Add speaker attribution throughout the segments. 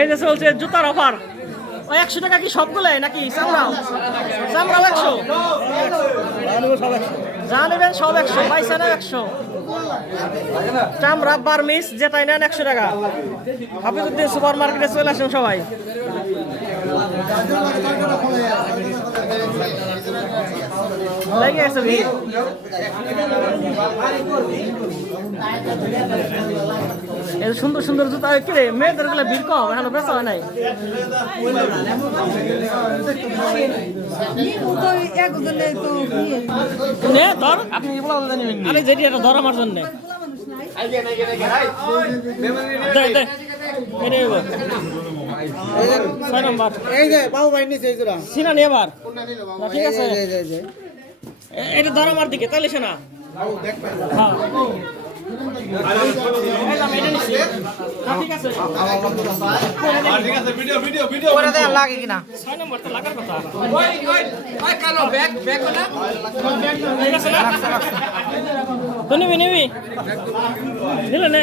Speaker 1: এই যে চলছে জুতার অফার। ওই একশো টাকা কি সবগুলাই নাকি? চামড়াও। চামড়াও একশো। যা নেবেন সব একশো। পাইসানা একশো। চামড়া বার্মিস যেটাই নেন একশো টাকা। হাফিজুদ্দিন সুপার মার্কেটে চলে আসেন সবাই। লেগে গেছে ভিড়। এই সুন্দর সুন্দর জুতা কি রে মেয়েদেরগুলো ভিড় কম এখনও বেচা হয় নাই। নে ধর। আপনি এগুলো আরে যেটি এটা ধর আমার জন্য। সিনা ঠিক আছে। এটা ধর আমার দিকে তাহলে শোনা হ্যাঁ।
Speaker 2: লাগে কিনা
Speaker 1: নিবি নিবি নিলে নে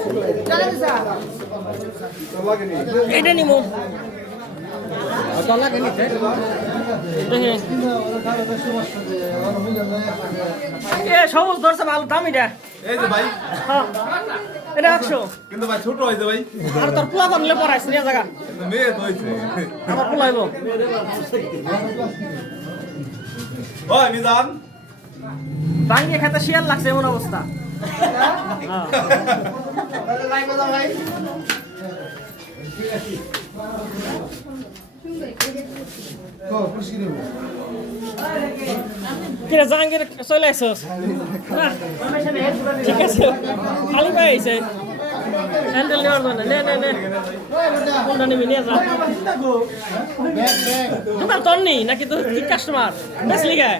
Speaker 1: এটা এ সবুজ ধরছে ভালো দাম এটা
Speaker 3: এই যে ভাই।
Speaker 1: হ্যাঁ। এটা একশো।
Speaker 3: কিন্তু ভাই ছোট হয়েছে ভাই।
Speaker 1: আর তোর পোলা করলে পড়াইছ নিয়ে জায়গা
Speaker 3: মেয়ে তো হয়েছে।
Speaker 1: আমার পোলাইব
Speaker 3: ওই মিজান
Speaker 1: ভাঙ্গে খেতে শিয়াল লাগছে এমন অবস্থা। হ্যাঁ। কিরে জাহাঙ্গীর চলে ঠিক আছে। খালি পাই আইছে। হ্যান্ডেল নেওয়ার জন্য। নে নে নে। কোনটা নিবি? নিয়ে যা। দোকান তোর নেই? নাকি তুই তুই কাস্টমার বেশ লিগায়।